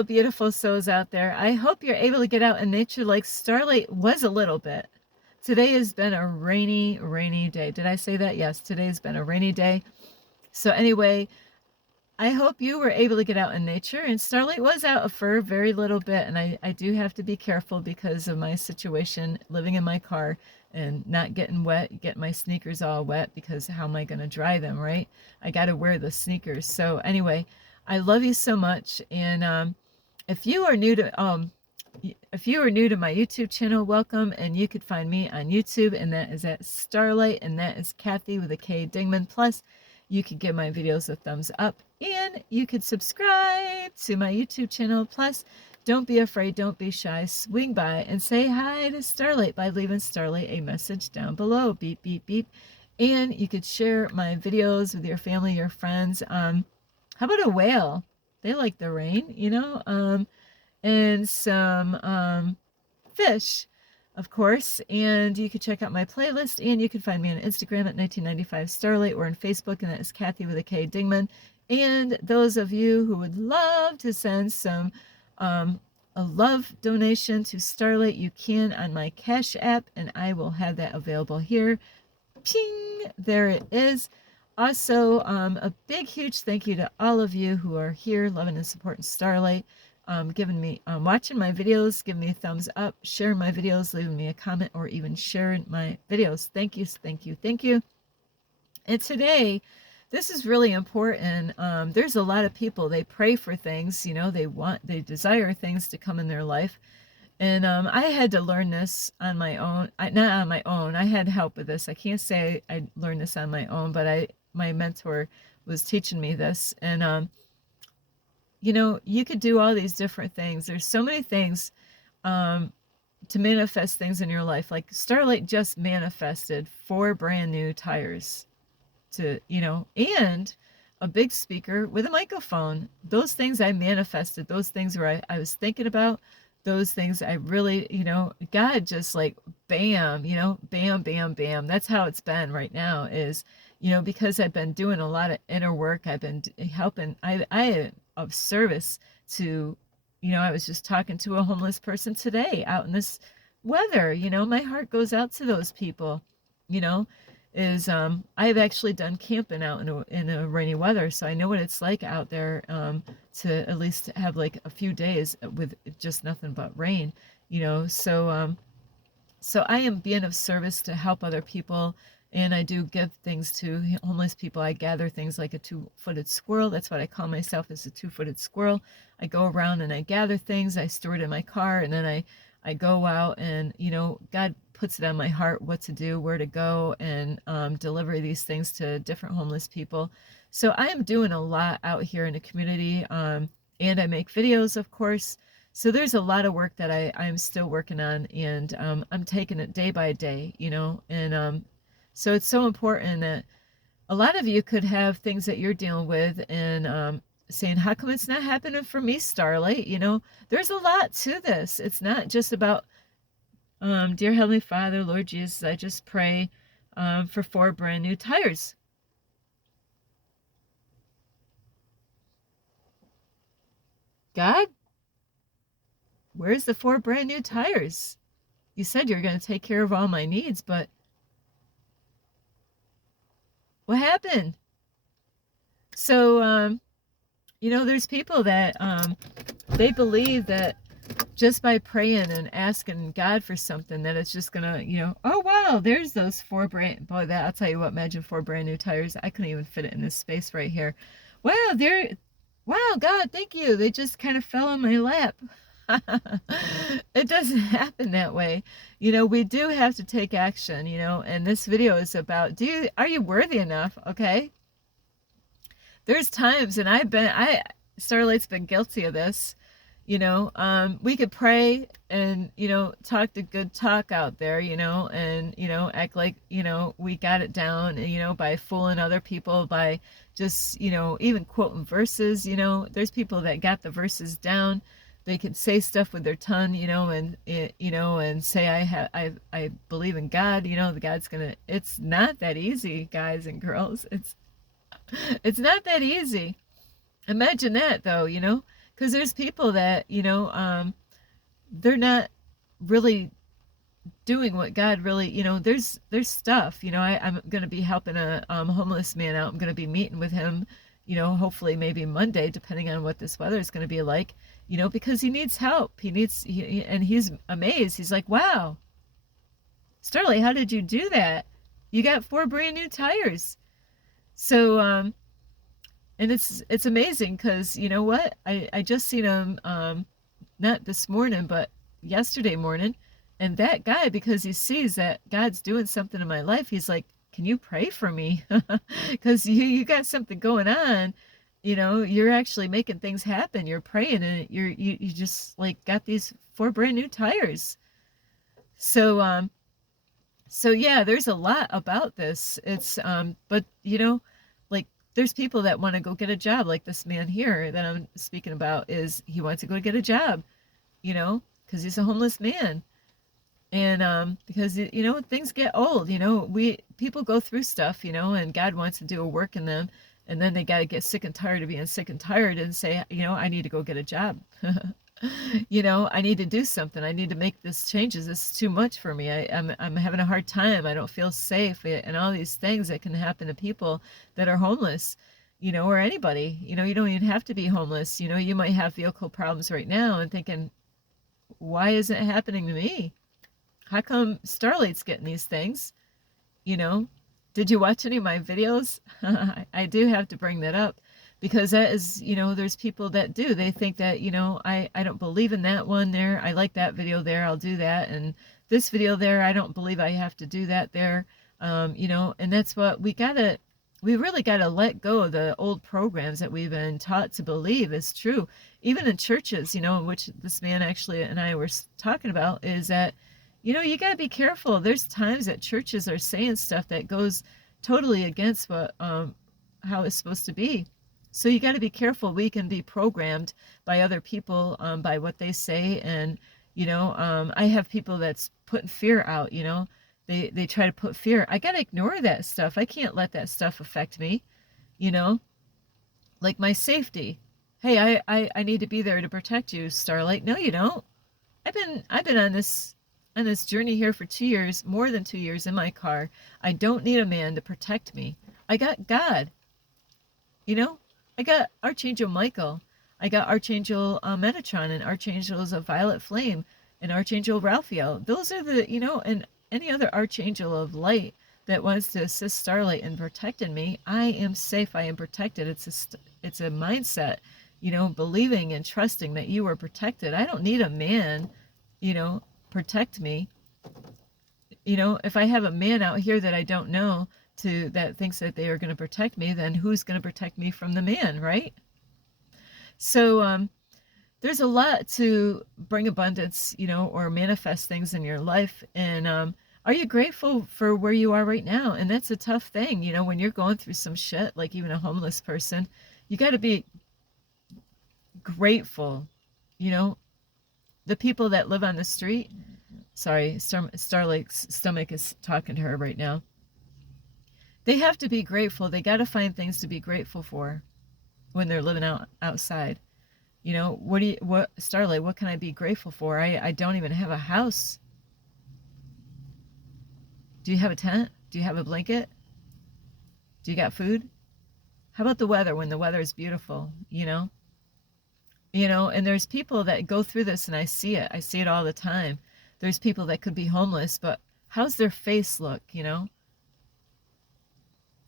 Hello, beautiful souls out there. I hope you're able to get out in nature like Starlight was a little bit. Today has been a rainy, rainy day. Did I say that? Yes, today's been a rainy day. So anyway, I hope you were able to get out in nature. And Starlight was out for a very little bit. And I do have to be careful because of my situation living in my car and not getting wet, get my sneakers all wet because how am I going to dry them, right? I got to wear the sneakers. So anyway, I love you so much. And if you are new to my YouTube channel, welcome, and you could find me on YouTube, and that is at Starlight, and that is Kathy with a K Dingman. Plus, you could give my videos a thumbs up, and you could subscribe to my YouTube channel. Plus, don't be afraid, don't be shy, swing by and say hi to Starlight by leaving Starlight a message down below. Beep, beep, beep. And you could share my videos with your family, your friends. How about a whale? They like the rain, and some fish, of course. And you can check out my playlist, and you can find me on Instagram at 1995 Starlight, or on Facebook, and that is Kathy with a K Dingman. And those of you who would love to send some a love donation to Starlight, you can on my Cash App, and I will have that available here. Ping! There it is. Also, a big, huge thank you to all of you who are here, loving and supporting Starlight, giving me, watching my videos, giving me a thumbs up, sharing my videos, leaving me a comment, or even sharing my videos. Thank you, thank you, thank you. And today, this is really important. There's a lot of people, they pray for things, they desire things to come in their life. And I had to learn this on my own. Not on my own. I had help with this. I can't say I learned this on my own, but my mentor was teaching me this. And, you could do all these different things. There's so many things to manifest things in your life. Like Starlight just manifested 4 brand new tires and a big speaker with a microphone. Those things I manifested. Those things where I was thinking about. Those things I really, God just like, bam, bam, bam, bam. That's how it's been right now is, because I've been doing a lot of inner work. I've been helping, I am of service to, I was just talking to a homeless person today out in this weather. My heart goes out to those people, I've actually done camping out in a rainy weather, so I know what it's like out there to at least have like a few days with just nothing but rain, so I am being of service to help other people, and I do give things to homeless people. I gather things like a 2-footed squirrel. That's what I call myself, as a 2-footed squirrel. I go around and I gather things. I store it in my car, and then I go out and, God puts it on my heart what to do, where to go, and deliver these things to different homeless people. So I am doing a lot out here in the community, and I make videos, of course. So there's a lot of work that I'm still working on, and I'm taking it day by day, and so it's so important that a lot of you could have things that you're dealing with, and saying, how come it's not happening for me, Starlight? There's a lot to this. It's not just about, dear Heavenly Father, Lord Jesus, I just pray for 4 brand new tires. God, where's the 4 brand new tires? You said you're going to take care of all my needs, but what happened? So, there's people that they believe that just by praying and asking God for something, that it's just gonna, oh wow, there's those 4 brand, boy, that, I'll tell you what, imagine 4 brand new tires. I couldn't even fit it in this space right here. Wow, wow, God, thank you. They just kind of fell on my lap. It doesn't happen that way. We do have to take action, and this video is about, are you worthy enough? Okay. There's times, and Starlight's been guilty of this, we could pray and, talk the good talk out there, and, act like, we got it down, by fooling other people, by just, even quoting verses, there's people that got the verses down. They could say stuff with their tongue, and say, I believe in God, God's gonna, it's not that easy, guys and girls. It's not that easy. Imagine that, though, Because there's people that, they're not really doing what God really, there's stuff, I'm going to be helping a homeless man out. I'm going to be meeting with him, hopefully maybe Monday, depending on what this weather is going to be like, because he needs help. And he's amazed. He's like, wow, Starlight, how did you do that? You got 4 brand new tires. So, and it's amazing because you know what? I just seen him, not this morning, but yesterday morning. And that guy, because he sees that God's doing something in my life, he's like, can you pray for me? Because you got something going on. You're actually making things happen. You're praying, and you just like got these 4 brand new tires. So so yeah, there's a lot about this. It's but like there's people that want to go get a job, like this man here that I'm speaking about. Is he wants to go get a job, because he's a homeless man. And because things get old, we people go through stuff, and God wants to do a work in them, and then they got to get sick and tired of being sick and tired and say, I need to go get a job. I need to do something. I need to make this changes. This is too much for me. I'm having a hard time. I don't feel safe, and all these things that can happen to people that are homeless, or anybody. You don't even have to be homeless. You might have vehicle problems right now and thinking, why isn't it happening to me? How come Starlight's getting these things? Did you watch any of my videos? I do have to bring that up because that is, there's people that do. They think that, I don't believe in that one there. I like that video there. I'll do that. And this video there, I don't believe I have to do that there. And that's what we really got to let go of the old programs that we've been taught to believe is true. Even in churches, in which this man actually and I were talking about, is that you got to be careful. There's times that churches are saying stuff that goes totally against what how it's supposed to be. So you got to be careful. We can be programmed by other people, by what they say. And I have people that's putting fear out. They try to put fear. I got to ignore that stuff. I can't let that stuff affect me. Like my safety. Hey, I need to be there to protect you, Starlight. No, you don't. I've been on this journey here for 2 years, more than 2 years in my car. I don't need a man to protect me. I got God. I got Archangel Michael. I got Archangel Metatron and Archangels of Violet Flame and Archangel Raphael. Those are the, and any other Archangel of Light that wants to assist Starlight in protecting me. I am safe. I am protected. It's a mindset, believing and trusting that you are protected. I don't need a man, protect me. If I have a man out here that I don't know that thinks that they are going to protect me, then who's going to protect me from the man, right? So there's a lot to bring abundance, or manifest things in your life. And are you grateful for where you are right now? And that's a tough thing, when you're going through some shit, like even a homeless person, you got to be grateful. The people that live on the street, sorry, Starlight's stomach is talking to her right now. They have to be grateful. They got to find things to be grateful for when they're living outside. What Starlight, what can I be grateful for? I don't even have a house. Do you have a tent? Do you have a blanket? Do you got food? How about the weather when the weather is beautiful, and there's people that go through this, and I see it all the time. There's people that could be homeless, but how's their face look?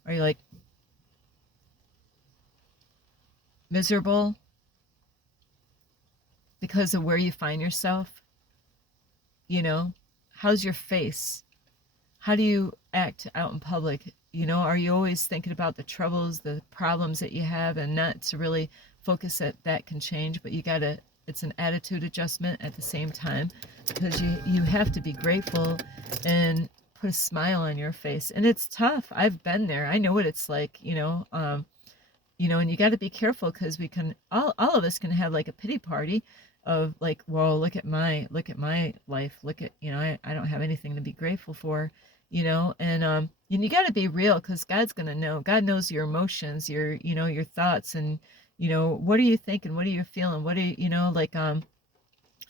Are you like miserable because of where you find yourself? How's your face? How do you act out in public? Are you always thinking about the troubles, the problems that you have, and not to really focus that can change, but it's an attitude adjustment at the same time, because you have to be grateful and put a smile on your face. And it's tough. I've been there. I know what it's like, and you got to be careful, because we can all of us can have like a pity party of like, well, look at my life. Look at, I don't have anything to be grateful for, and you got to be real, because God's going to know. God knows your emotions, your thoughts, and What are you thinking? What are you feeling? What are you, like, and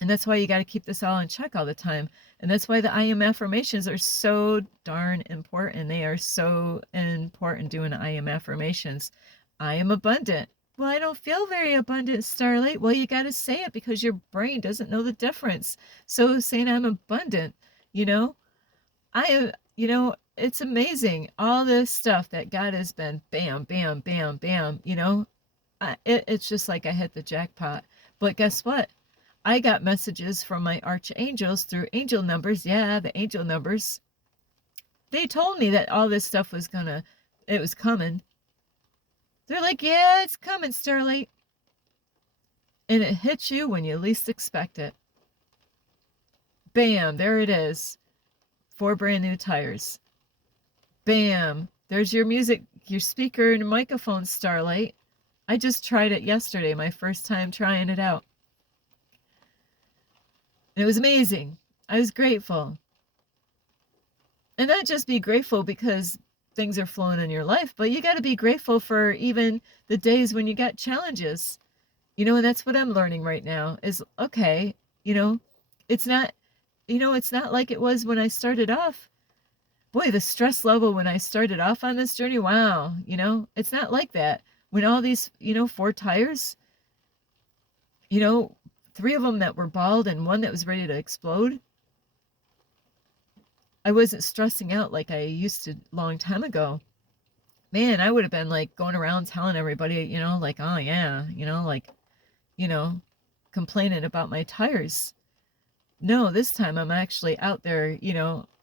that's why you got to keep this all in check all the time. And that's why the I am affirmations are so darn important. They are so important doing I am affirmations. I am abundant. Well, I don't feel very abundant, Starlight. Well, you got to say it because your brain doesn't know the difference. So saying I'm abundant, you know, I am, it's amazing. All this stuff that God has been bam, bam, bam, bam, it's just like I hit the jackpot. But guess what? I got messages from my archangels through angel numbers. Yeah, the angel numbers. They told me that all this stuff it was coming. They're like, yeah, it's coming, Starlight. And it hits you when you least expect it. Bam, there it is. 4 brand new tires. Bam, there's your music, your speaker and microphone, Starlight. I just tried it yesterday, my first time trying it out. It was amazing. I was grateful. And not just be grateful because things are flowing in your life, but you got to be grateful for even the days when you got challenges. And that's what I'm learning right now is, okay, it's not, it's not like it was when I started off. Boy, the stress level when I started off on this journey, wow, it's not like that. When all these, 4 tires, 3 of them that were bald and 1 that was ready to explode, I wasn't stressing out like I used to a long time ago. Man, I would have been like going around telling everybody, like, oh yeah, like, complaining about my tires. No, this time I'm actually out there,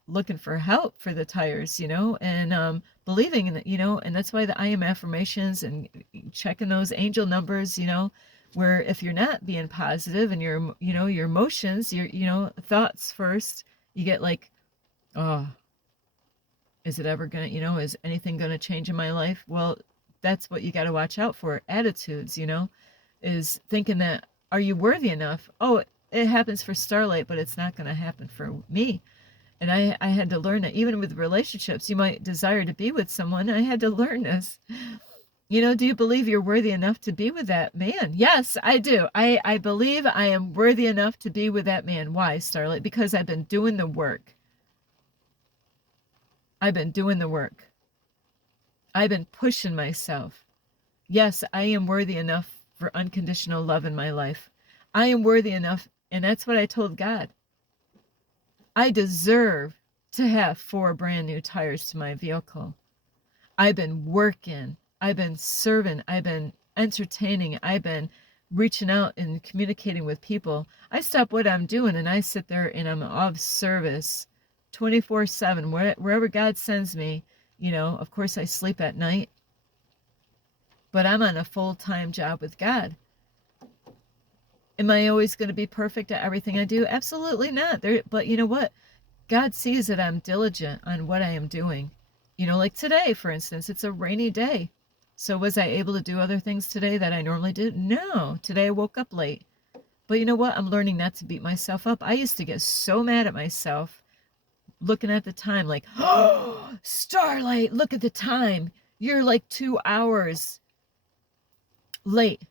looking for help for the tires, and believing in it, and that's why the I am affirmations and checking those angel numbers, where if you're not being positive and your emotions, your thoughts first, you get like, oh, is it ever gonna, is anything gonna change in my life? Well, that's what you got to watch out for. Attitudes, is thinking that, are you worthy enough? Oh, it happens for Starlight, but it's not going to happen for me. And I had to learn that even with relationships, you might desire to be with someone. I had to learn this. Do you believe you're worthy enough to be with that man? Yes, I do. I believe I am worthy enough to be with that man. Why, Starlight? Because I've been doing the work. I've been doing the work. I've been pushing myself. Yes, I am worthy enough for unconditional love in my life. I am worthy enough, and that's what I told God. I deserve to have 4 brand new tires to my vehicle. I've been working. I've been serving. I've been entertaining. I've been reaching out and communicating with people. I stop what I'm doing and I sit there and I'm of service 24/7, wherever God sends me. Of course I sleep at night, but I'm on a full-time job with God. Am I always going to be perfect at everything I do? Absolutely not. But you know what? God sees that I'm diligent on what I am doing. Like today, for instance, it's a rainy day. So was I able to do other things today that I normally do? No. Today I woke up late. But you know what? I'm learning not to beat myself up. I used to get so mad at myself looking at the time like, oh, Starlight, look at the time. You're like 2 hours late.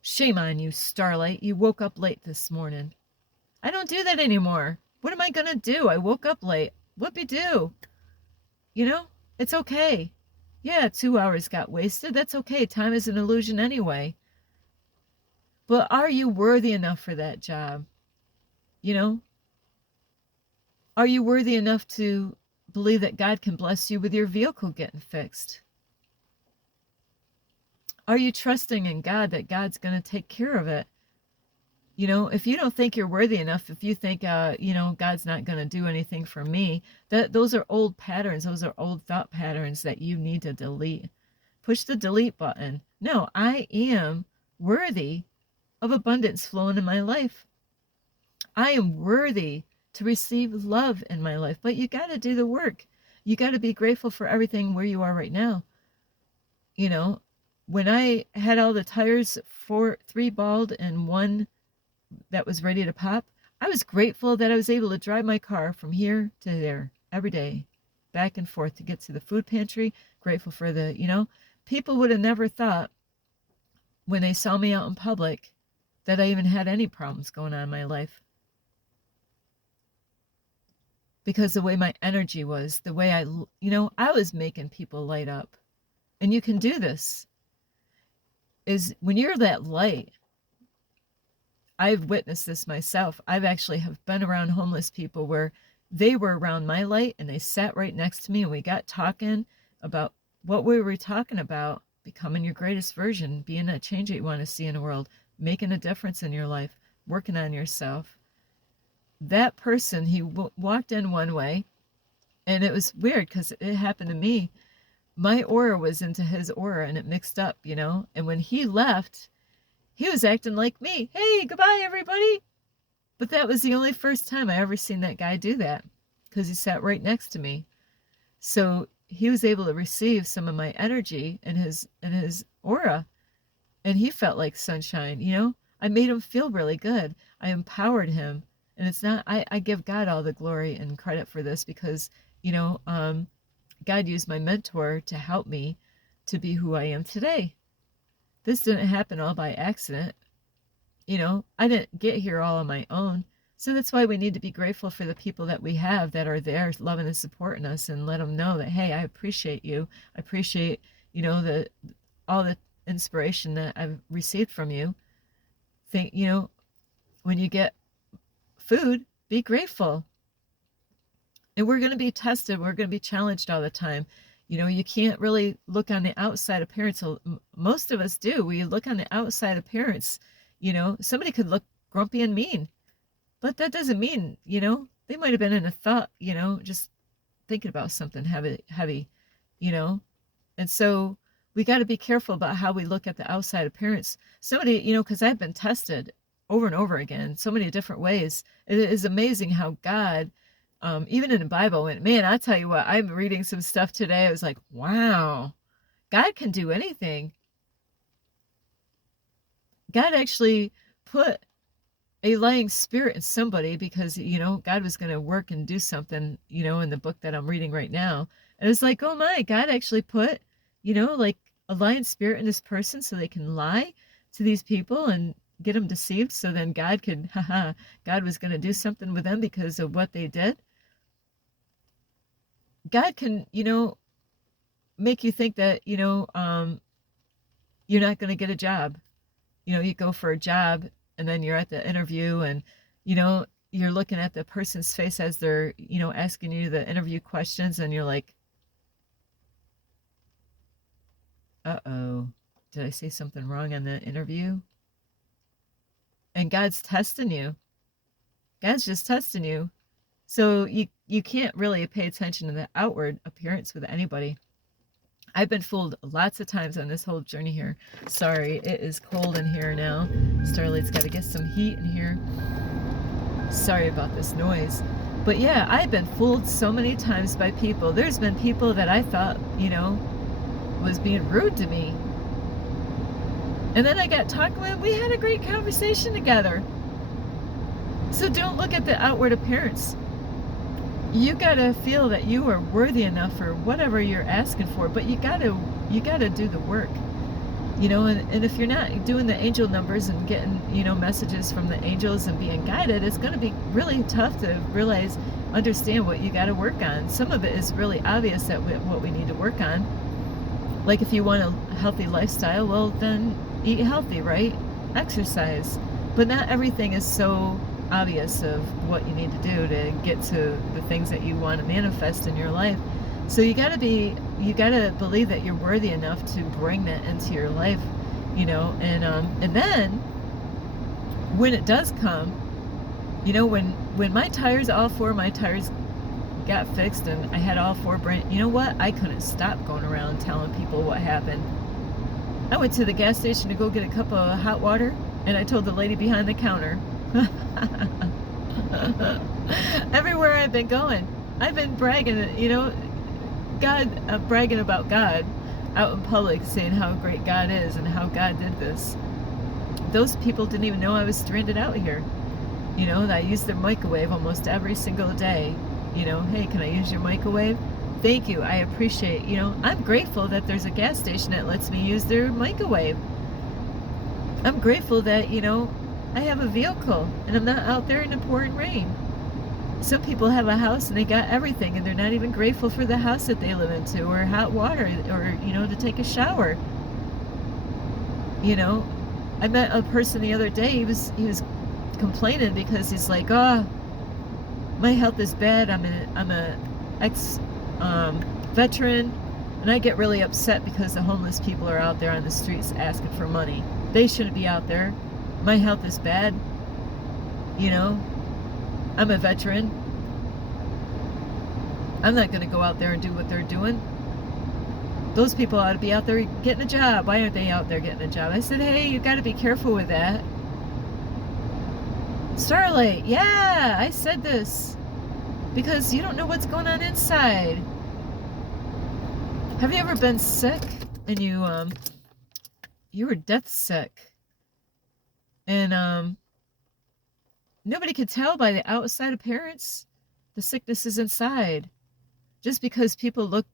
Shame on you, Starlight. You woke up late this morning. I don't do that anymore. What am I going to do? I woke up late. Whoopie do? It's okay. Yeah, 2 hours got wasted. That's okay. Time is an illusion anyway. But are you worthy enough for that job? Are you worthy enough to believe that God can bless you with your vehicle getting fixed? Are you trusting in God that God's going to take care of it? If you don't think you're worthy enough, if you think, God's not going to do anything for me, those are old patterns. Those are old thought patterns that you need to delete. Push the delete button. No, I am worthy of abundance flowing in my life. I am worthy to receive love in my life, but you got to do the work. You got to be grateful for everything where you are right now. When I had all the tires, 3 bald and 1 that was ready to pop, I was grateful that I was able to drive my car from here to there every day, back and forth to get to the food pantry. Grateful for people would have never thought when they saw me out in public that I even had any problems going on in my life. Because the way my energy was, the way I was making people light up. And you can do this. Is when you're that light, I've witnessed this myself. I've actually have been around homeless people where they were around my light and they sat right next to me and we got talking about what we were talking about, becoming your greatest version, being that change that you want to see in the world, making a difference in your life, working on yourself. That person, he walked in one way, and it was weird because it happened to me. My aura was into his aura and it mixed up, and when he left, he was acting like me. Hey, goodbye, everybody. But that was the only first time I ever seen that guy do that because he sat right next to me. So he was able to receive some of my energy and his aura, and he felt like sunshine. I made him feel really good. I empowered him. And it's not, I give God all the glory and credit for this because, God used my mentor to help me to be who I am today. This didn't happen all by accident. I didn't get here all on my own. So that's why we need to be grateful for the people that we have that are there loving and supporting us, and let them know that, hey, I appreciate you. I appreciate, all the inspiration that I've received from you. When you get food, be grateful. And we're going to be tested. We're going to be challenged all the time. You can't really look on the outside appearance. Most of us do. We look on the outside appearance. Somebody could look grumpy and mean, but that doesn't mean, they might have been in a thought, just thinking about something heavy, and so we got to be careful about how we look at the outside appearance. Somebody, because I've been tested over and over again, so many different ways. It is amazing how God, even in the Bible, went, man, I tell you what, I'm reading some stuff today. I was like, wow, God can do anything. God actually put a lying spirit in somebody because, God was going to work and do something, in the book that I'm reading right now. And it's like, oh my, God actually put, like a lying spirit in this person so they can lie to these people and get them deceived. So then God was going to do something with them because of what they did. God can, make you think that, you're not going to get a job. You go for a job and then you're at the interview and, you're looking at the person's face as they're, asking you the interview questions, and you're like, uh-oh, did I say something wrong on the interview? And God's testing you. God's just testing you. So you can't really pay attention to the outward appearance with anybody. I've been fooled lots of times on this whole journey here. Sorry, it is cold in here now. Starlight's got to get some heat in here. Sorry about this noise. But yeah, I've been fooled so many times by people. There's been people that I thought, was being rude to me. And then I got talking with them. We had a great conversation together. So don't look at the outward appearance. You gotta feel that you are worthy enough for whatever you're asking for, but you gotta do the work, and if you're not doing the angel numbers and getting, messages from the angels and being guided, it's gonna be really tough to understand what you gotta work on. Some of it is really obvious that what we need to work on. Like if you want a healthy lifestyle, well then eat healthy, right? Exercise. But not everything is so obvious of what you need to do to get to the things that you want to manifest in your life. So you gotta believe that you're worthy enough to bring that into your life, and then when it does come, when my tires, all four of my tires got fixed and I had all four brand, I couldn't stop going around telling people what happened. I went to the gas station to go get a cup of hot water, and I told the lady behind the counter, everywhere I've been going, I've been bragging, bragging about God out in public, saying how great God is and how God did this. Those people didn't even know I was stranded out here. That I use their microwave almost every single day. Hey, can I use your microwave? Thank you, I appreciate, I'm grateful that there's a gas station that lets me use their microwave. I'm grateful that, I have a vehicle and I'm not out there in the pouring rain. Some people have a house and they got everything and they're not even grateful for the house that they live into or hot water or, to take a shower. I met a person the other day. He was complaining because he's like, oh, my health is bad. I'm a ex veteran, and I get really upset because the homeless people are out there on the streets asking for money. They shouldn't be out there. My health is bad. I'm a veteran. I'm not going to go out there and do what they're doing. Those people ought to be out there getting a job. Why aren't they out there getting a job? I said, hey, you got to be careful with that. Starlight, yeah, I said this because you don't know what's going on inside. Have you ever been sick and you were death sick and nobody could tell by the outside appearance the sickness is inside. Just because people look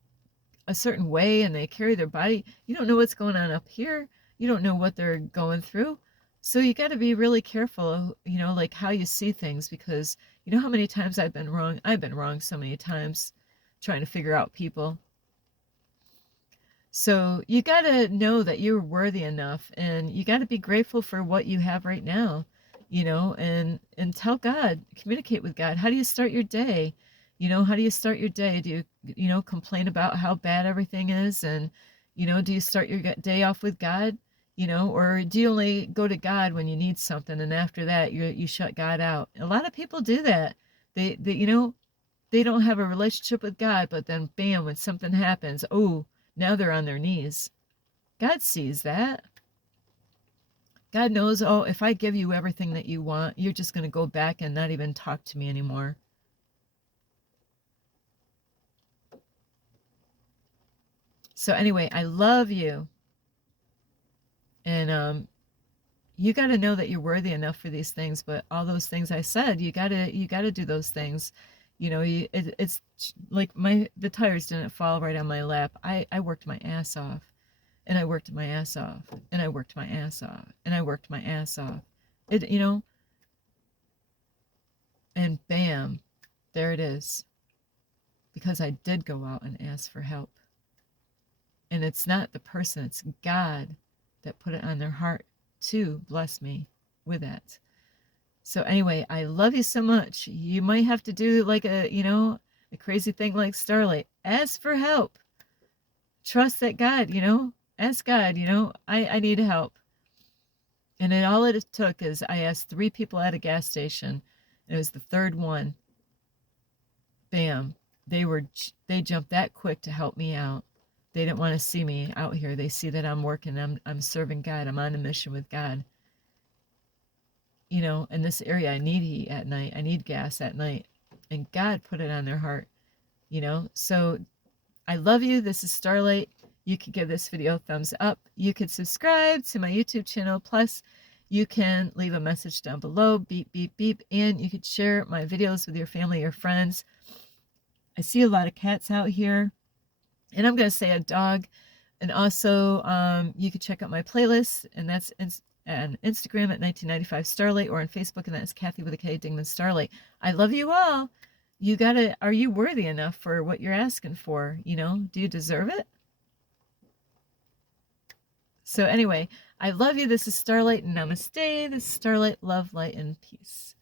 a certain way and they carry their body, you don't know what's going on up here. You don't know what they're going through. So you got to be really careful, like how you see things, because you know how many times I've been wrong. I've been wrong so many times trying to figure out people. So you got to know that you're worthy enough, and you got to be grateful for what you have right now, and tell God, communicate with God. How do you start your day? How do you start your day? Do you complain about how bad everything is? And, do you start your day off with God? Or do you only go to God when you need something, and after that you shut God out? A lot of people do that. They don't have a relationship with God, but then bam, when something happens, oh, now they're on their knees. God sees that. God knows, oh, if I give you everything that you want, you're just going to go back and not even talk to me anymore. So anyway, I love you. And you got to know that you're worthy enough for these things, but all those things I said, you got to do those things. It's like the tires didn't fall right on my lap. I worked my ass off, and I worked my ass off, and I worked my ass off, and I worked my ass off. And bam, there it is. Because I did go out and ask for help. And it's not the person, it's God that put it on their heart to bless me with that. So anyway, I love you so much. You might have to do like a crazy thing like Starlight. Ask for help. Trust that God, ask God, I need help. And all it took is I asked 3 people at a gas station. And it was the third one. Bam. They jumped that quick to help me out. They didn't want to see me out here. They see that I'm working. I'm serving God. I'm on a mission with God. In this area, I need heat at night. I need gas at night. And God put it on their heart, So I love you. This is Starlight. You could give this video a thumbs up. You could subscribe to my YouTube channel. Plus, you can leave a message down below. Beep, beep, beep. And you could share my videos with your family or friends. I see a lot of cats out here. And I'm going to say a dog. And also, you can check out my playlist. And that's on Instagram at 1995 Starlight, or on Facebook, and that's Kathy with a K, Dingman Starlight. I love you all. Are you worthy enough for what you're asking for? Do you deserve it? So anyway, I love you. This is Starlight, and namaste. This is Starlight, love, light, and peace.